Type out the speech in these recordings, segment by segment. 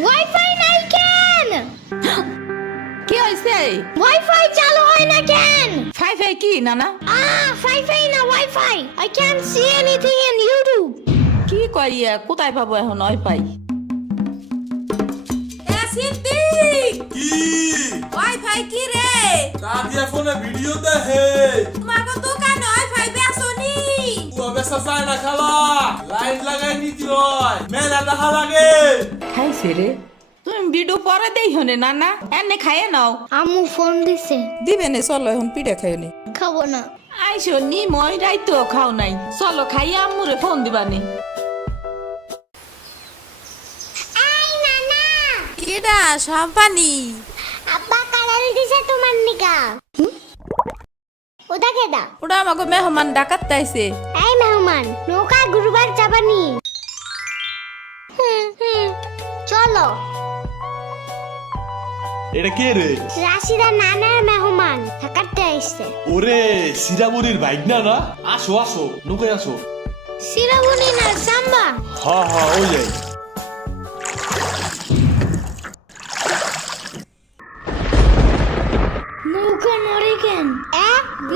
Wifi নাই কেন? কি হইছে? ওয়াইফাই চালু হয় না কেন? ফাই ফাই কি নানা? ওয়াইফাই না wifi. I can't see anything in YouTube. কি কইয়া কোথায় পাবো এখন ওয়াইফাই? এ সিদ্দিক কি ওয়াইফাই কি রে? দাদিয়া ফোনে ভিডিও দেখে তোমাকে দোকান ওয়াইফাই বেসনি ও বেসা যায় না খালা লাইন লাগাই নিতে হয় মেলা দেখা লাগে খাইছে রে তুমি ভিডিও পরে দেই হনে নানা এনে খাইয়ে নাও আম্মু ফোন দিছে। দিবে নে চলো এখন পিঠা খাইও নি খাবো না। আইসো নি মই রাইতো খাও নাই চলো খাইয়া আম্মুরে ফোন দিবানি এই নানা কেডা সম্পানি আব্বা কালার দিছে তোমার নিকা। ওটা কেডা? ওটা আমাকে মেহমান ডাকাত তাইছে এই মেহমান নৌকা গুরুবার যাবানি। চলো। এটা কে রে রাশিদা নানার মেহমান থাকাতে আইছে। ওরে সিরাবুরির বাইক না না আসো আসো নৌকায় আসো সিরাবুনি না সাম্বা। হ্যাঁ হ্যাঁ ওই যাই নৌকা নড়ে কেন?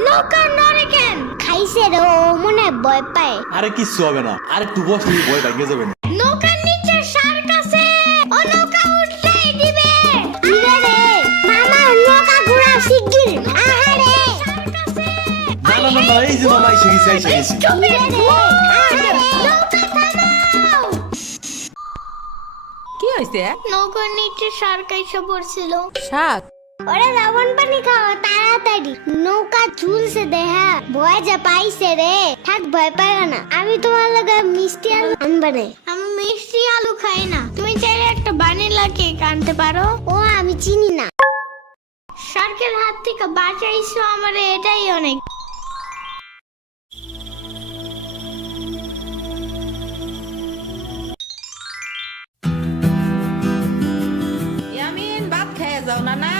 নৌকা নড়ে কেন? খাইছে রে ও মনে ভয় পায়। আরে কিচ্ছু হবে না আরে একটু বস তুমি ভয় ভাঙে যাবে না নৌকার নিচে শার্ক আছে। ও নৌকা উঠতেই দিবে। ইরে রে মামা নৌকা ঘোরা শিগগির। আহারে শার্ক আছে। না না না না, এই যে মামা এসে গেছে এসে গেছে ইরে রে আহারে নৌকা থামাও। কি হইছে নৌকার নিচে শার্ক এসে পড়ছিল। শাক ওরে লবণ পানি খাও তাড়াতাড়ি। নৌকা ঝুলছে দেহা ভয় যা পাইছে রে। থাক ভয় পাইও না আমি তোমার লগে মিষ্টি আলু আনবারে। আমি মিষ্টি আলু খাই না। তুমি চাইলে একটা ভ্যানিলা কেক আনতে পারো। ও আমি চিনি না। শার্কের হাত থেকে বাঁচাইছো আমারে এটাই অনেক। ইয়ামিন ভাত খেয়ে যাও নানা